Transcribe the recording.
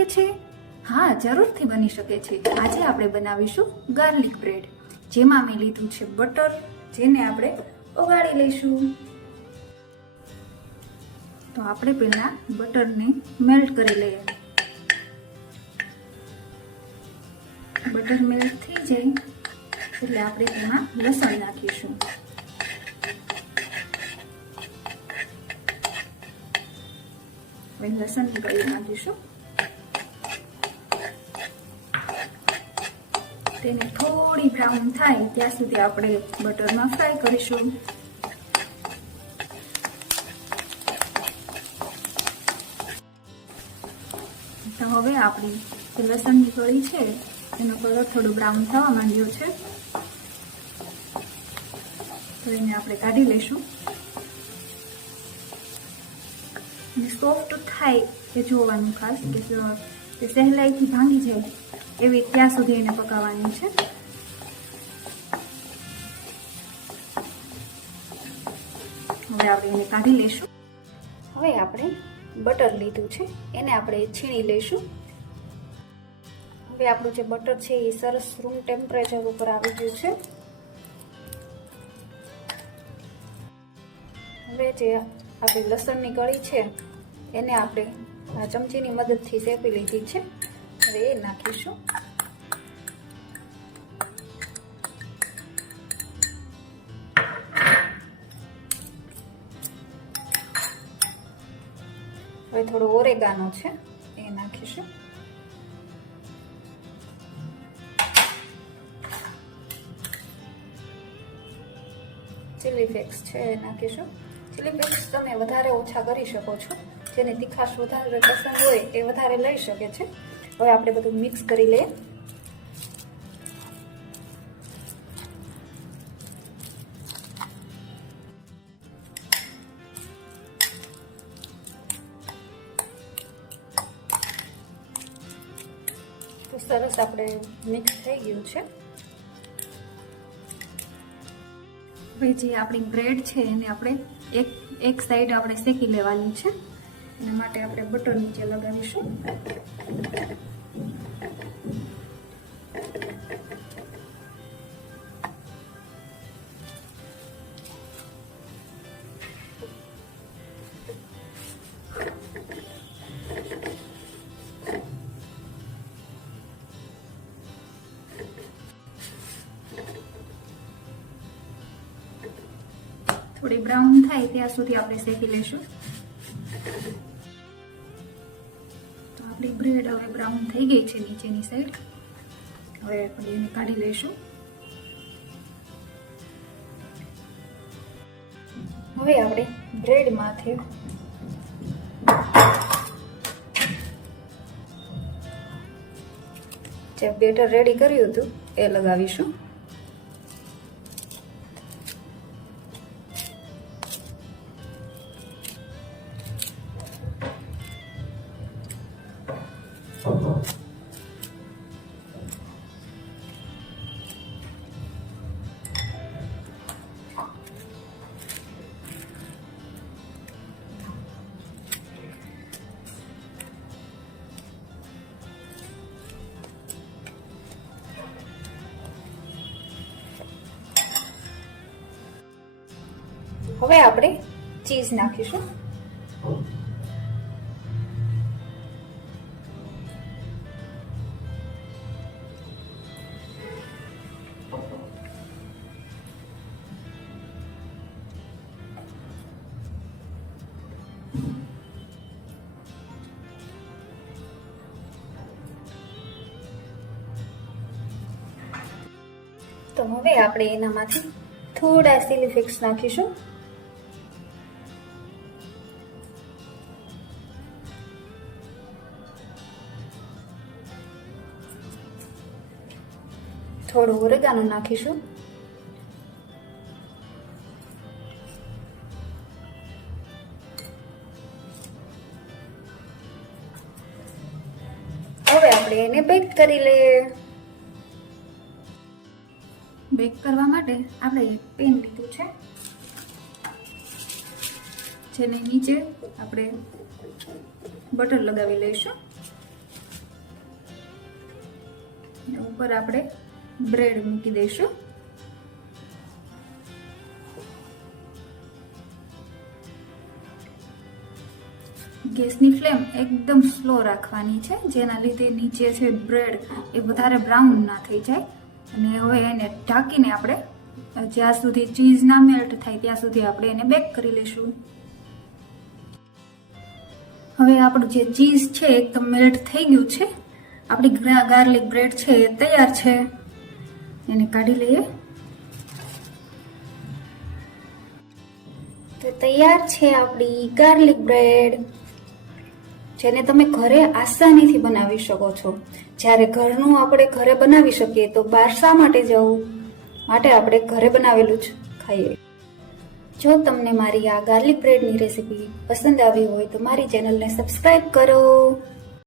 શકે છે? હા, જરૂરથી બની શકે છે. આજે આપણે બનાવીશું ગાર્લિક બ્રેડ, જેમાં મેં લીધું છે બટર, જેને આપણે ઓગાળી લઈશું. તો આપણે પહેલા બટરને મેલ્ટ કરી લઈએ. બટર મેલ્ટ થઈ જાય એટલે આપણે તેમાં લસણ નાખીશું. હવે લસણની કળી નાખીશું. તેને થોડી બ્રાઉન થાય ત્યાં સુધી આપણે બટરમાં ફ્રાય કરીશું. તો હવે આપણી જે લસણની કળી છે એનો કલર થોડો બ્રાઉન થવા માંડ્યો છે, તો એને આપણે કાઢી લઈશું. સોફ્ટ થાય એ જોવાનું ખાસ, કે સહેલાઈથી ભાંગી જાય એવી ત્યાં સુધી એને પકાવવાની છે. હવે આપણે એને કાઢી લઈશું. હવે આપણે બટર લીધું છે એને આપણે છીણી લઈશું. હવે આપણું જે બટર છે એ સરસ રૂમ ટેમ્પરેચર ઉપર આવી ગયું છે. હવે જે આપણી લસણની કળી છે એને આપણે આ ચમચીની મદદથી શેકી લીધી છે. હવે એ નાખીશું. હવે થોડો ઓરેગાનો છે એ નાખીશું. ચીલી ફ્લેક્સ છે એ નાખીશું. ચીલી ફ્લેક્સ તમે વધારે ઓછા કરી શકો છો, જેને તીખાશ વધારે પસંદ હોય એ વધારે લઈ શકે છે. હવે આપણે બધું મિક્સ કરી લઈએ. તો સરસ આપણે મિક્સ થઈ ગયું છે. હવે જે આપણી બ્રેડ છે એને આપણે એક સાઈડ આપણે શેકી લેવાની છે. એના માટે આપણે બટર નીચે લગાવીશું. થોડી બ્રાઉન થાય ત્યાં સુધી આપણે શેકી લઈશું. તો આપણી બ્રેડ હવે બ્રાઉન થઈ ગઈ છે નીચેની સાઈડ. હવે આપણે એને કાઢી લઈશું. હવે આપણે બ્રેડમાંથી જે બેટર રેડી કર્યું હતું એ લગાવીશું. હવે આપણે ચીઝ નાખીશું. તો હવે આપણે એનામાંથી થોડા ચીલી ફ્લેક્સ નાખીશું. થોડું ઓરેગાનો નાખીશું. હવે આપણે એને બેક કરી લઈએ. બેક કરવા માટે આપણે એક પેન લીધું છે, જેને નીચે આપણે બટર લગાવી લઈશું. ઉપર આપણે બ્રેડ મૂકી દઈશું. ગેસની ફ્લેમ એકદમ સ્લો રાખવાની છે, જેના લીધે નીચે છે બ્રેડ એ વધારે બ્રાઉન ના થઈ જાય. અને હવે એને ઢાંકીને આપણે જ્યાં સુધી ચીઝ ના મેલ્ટ થાય ત્યાં સુધી આપણે એને બેક કરી લઈશું. હવે આપણું જે ચીઝ છે એકદમ મેલ્ટ થઈ ગયું છે. આપણી ગાર્લિક બ્રેડ છે એ તૈયાર છે. એને કાઢી લઈએ. તો તૈયાર છે આપણી ગાર્લિક બ્રેડ, જેને તમે ઘરે આસાનીથી બનાવી શકો છો. જ્યારે ઘરનું આપણે ઘરે બનાવી શકીએ તો બહાર શા માટે જવું? માટે આપણે ઘરે બનાવેલું જ ખાઈએ. જો તમને મારી આ ગાર્લિક બ્રેડની રેસીપી પસંદ આવી હોય તો મારી ચેનલને સબસ્ક્રાઇબ કરો.